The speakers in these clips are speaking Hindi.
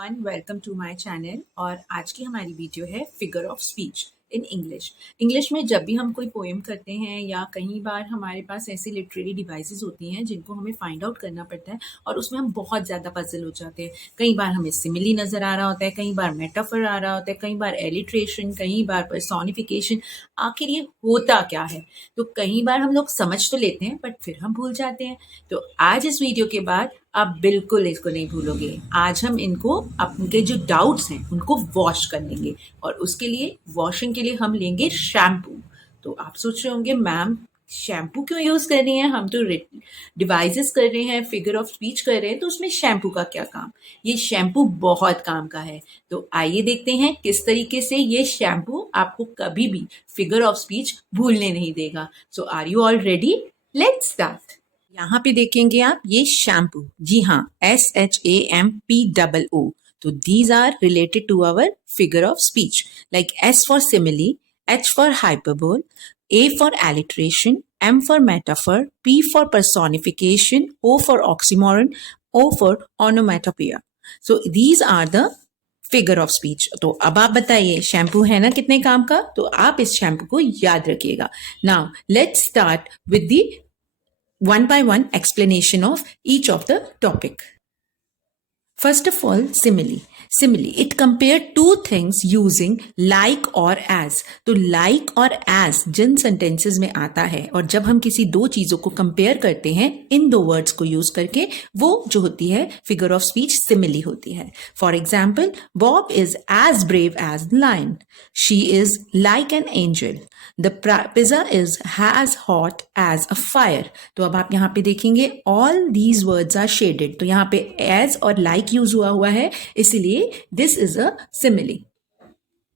Everyone, welcome to my channel. और आज की हमारी वीडियो है figure of speech in English में जब भी हम कोई पोएम करते हैं या कई बार हमारे पास ऐसी लिटरेरी डिवाइसेस होती हैं जिनको हमें फाइंड आउट करना पड़ता है और उसमें हम बहुत ज़्यादा पजल हो जाते हैं। कई बार हमें सिमिली नज़र आ रहा होता है, कई बार मेटाफर आ रहा होता है, कई बार एलिट्रेशन, कई बार पर्सोनिफिकेशन। आखिर ये होता क्या है? तो कई बार हम लोग समझ तो लेते हैं बट फिर हम भूल जाते हैं। तो आज इस वीडियो के बाद आप बिल्कुल इसको नहीं भूलोगे। आज हम इनको अपने जो डाउट्स हैं उनको वॉश कर लेंगे और उसके लिए वॉशिंग के लिए हम लेंगे शैम्पू। तो आप सोच रहे होंगे मैम शैम्पू क्यों यूज कर रही हैं, हम तो डिवाइसेस कर रहे हैं, फिगर ऑफ स्पीच कर रहे हैं, तो उसमें शैम्पू का क्या काम? ये शैम्पू बहुत काम का है। तो आइए देखते हैं किस तरीके से ये शैम्पू आपको कभी भी फिगर ऑफ स्पीच भूलने नहीं देगा। So are you all ready? Let's start. यहाँ पे देखेंगे आप ये शैम्पू, जी हाँ, SHAMPOO। तो these are related to our figure of speech, like S for simile, H for hyperbole, A for alliteration, M for metaphor, P for personification, O for oxymoron, O for onomatopoeia. So these are the figure of speech. तो अब आप बताइए शैम्पू है ना कितने काम का, तो आप इस शैम्पू को याद रखिएगा। Now let's start with the one by one explanation of each of the topic. First of all, simile. Simile, it compared two things using like or as. तो like और as जिन sentences में आता है और जब हम किसी दो चीजों को compare करते हैं इन दो words को use करके, वो जो होती है figure of speech simile होती है। For example, Bob is as brave as the lion. She is like an angel. The pizza is as hot as a fire. तो अब आप यहाँ पे देखेंगे all these words are shaded. तो यहाँ पे as और like यूज हुआ है, इसलिए this is a simile.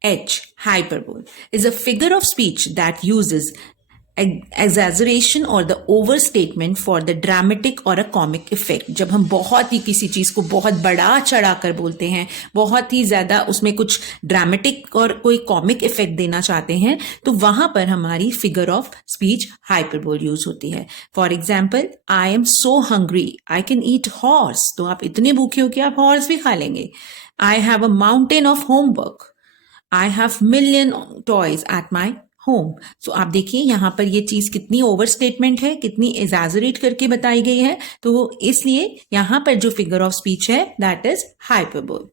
H, hyperbole, is a figure of speech that uses exaggeration or the overstatement for the dramatic or a comic effect. जब हम बहुत ही किसी चीज को बहुत बड़ा चढ़ा कर बोलते हैं, बहुत ही ज्यादा उसमें कुछ ड्रामेटिक और कोई कॉमिक इफेक्ट देना चाहते हैं, तो वहां पर हमारी figure of speech hyperbole use होती है। For example, I am so hungry, I can eat horse. तो आप इतने भूखे हो कि आप हॉर्स भी खा लेंगे। I have a mountain of homework, I have million toys at my home. So आप देखिए यहाँ पर ये चीज कितनी ओवर स्टेटमेंट है, कितनी एग्जैजरेट करके बताई गई है। तो इसलिए यहाँ पर जो फिगर ऑफ स्पीच है that is hyperbole.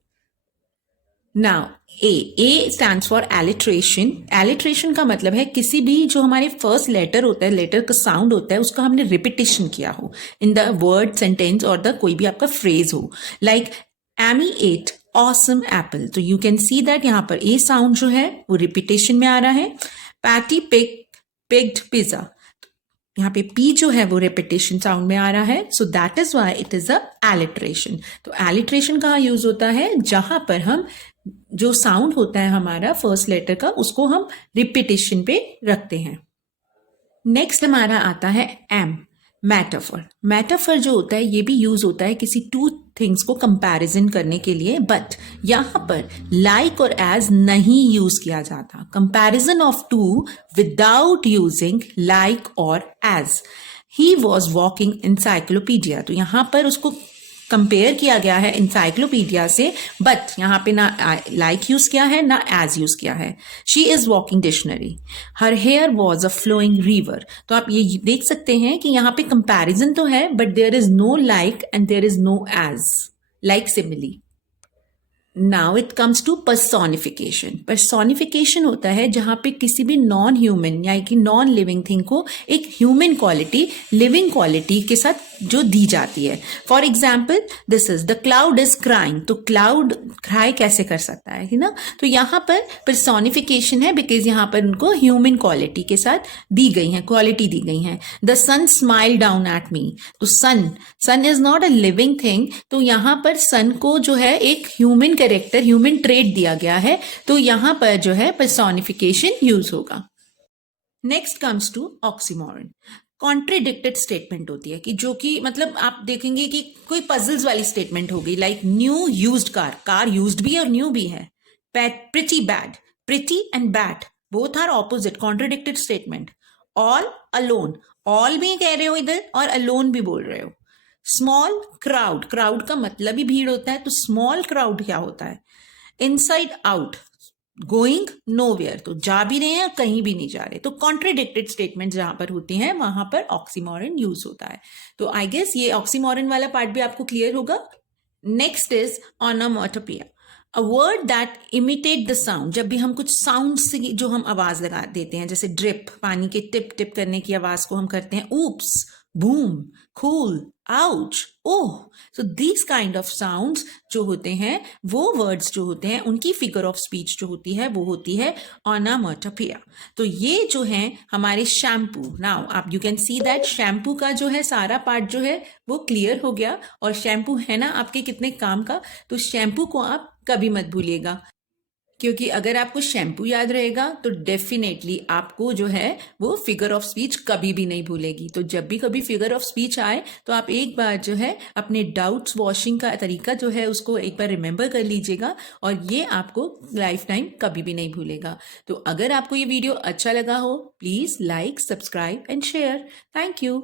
Now A stands for alliteration. Alliteration का मतलब है किसी भी जो हमारे फर्स्ट लेटर होता है, लेटर का साउंड होता है, उसका हमने रिपीटेशन किया हो इन द वर्ड, सेंटेंस और द कोई भी आपका फ्रेज हो। Like Amy ate awesome apple. तो यू कैन सी दैट यहाँ पर ए साउंड जो है वो रिपीटेशन में आ रहा है। पैटी पिग्ड पिज्जा, यहाँ पे पी जो है वो रेपिटेशन साउंड में आ रहा है। So that is why it is a alliteration. तो एलिट्रेशन कहाँ यूज होता है? जहां पर हम जो साउंड होता है हमारा फर्स्ट लेटर का, उसको हम रिपीटेशन पे रखते हैं। नेक्स्ट हमारा आता है एम, मेटाफर। मेटाफर जो होता है ये भी यूज होता है किसी टू थिंग्स को कंपैरिजन करने के लिए, बट यहां पर लाइक और एज नहीं यूज किया जाता। Comparison of two without using like और as. He was walking encyclopedia. तो यहां पर उसको कंपेयर किया गया है इंसाइक्लोपीडिया से, बट यहां पे ना लाइक यूज किया है ना एज यूज किया है। She is walking dictionary. Her hair was a flowing river. तो आप ये देख सकते हैं कि यहाँ पे कंपैरिजन तो है but there is no like and there is no as, like simile. Now it comes to personification. Personification होता है जहां पे किसी भी नॉन ह्यूमन यानी कि नॉन लिविंग थिंग को एक ह्यूमन क्वालिटी, लिविंग क्वालिटी के साथ जो दी जाती है। For example, this is the cloud is crying. तो क्लाउड क्राई कैसे कर सकता है ना? तो यहाँ पर पर्सोनिफिकेशन है बिकॉज यहाँ पर उनको ह्यूमन क्वालिटी के साथ दी गई है, क्वालिटी दी गई है। The sun smile down at me. तो sun is not a living thing, तो यहाँ पर सन को जो है एक ह्यूमन कैरेक्टर, ह्यूमन ट्रेट दिया गया है, तो यहां पर जो है पर्सोनिफिकेशन यूज होगा। Next comes to oxymoron. Contradicted statement होती है कि जो कि मतलब आप देखेंगे कि कोई पजल्स वाली स्टेटमेंट होगी, like new used car, car used भी और न्यू भी है। Pretty bad, pretty and bad both are opposite, contradicted statement. All alone, all भी कह रहे हो इधर और अलोन भी बोल रहे हो। स्मॉल क्राउड, क्राउड का मतलब ही भीड़ होता है, तो स्मॉल क्राउड क्या होता है? इनसाइड आउट, गोइंग नोवेयर, तो जा भी रहे हैं कहीं भी नहीं जा रहे। तो कॉन्ट्रेडिक्टेड स्टेटमेंट जहां पर होती हैं वहां पर ऑक्सीमोरन यूज होता है। तो आई गेस ये ऑक्सीमोरन वाला पार्ट भी आपको क्लियर होगा। Next is onomatopoeia, a word that imitate the sound. जब भी हम कुछ साउंड से जो हम आवाज लगा देते हैं, जैसे ड्रिप, पानी के टिप टिप करने की आवाज को हम करते हैं oops, boom, cool, ouch, oh. So these kind of sounds जो होते हैं, वो वर्ड्स जो होते हैं, उनकी फिगर ऑफ स्पीच जो होती है वो होती है ऑनोमोटोपिया। तो ये जो है हमारे शैम्पू, नाउ आप you can see that shampoo का जो है सारा पार्ट जो है वो क्लियर हो गया। और शैम्पू है ना आपके कितने काम का, तो शैम्पू को आप कभी मत भूलिएगा, क्योंकि अगर आपको शैम्पू याद रहेगा तो डेफिनेटली आपको जो है वो फिगर ऑफ स्पीच कभी भी नहीं भूलेगी। तो जब भी कभी फिगर ऑफ स्पीच आए तो आप एक बार जो है अपने डाउट्स वॉशिंग का तरीका जो है उसको एक बार रिमेंबर कर लीजिएगा, और ये आपको लाइफ टाइम कभी भी नहीं भूलेगा। तो अगर आपको ये वीडियो अच्छा लगा हो, please like, subscribe and share. Thank you.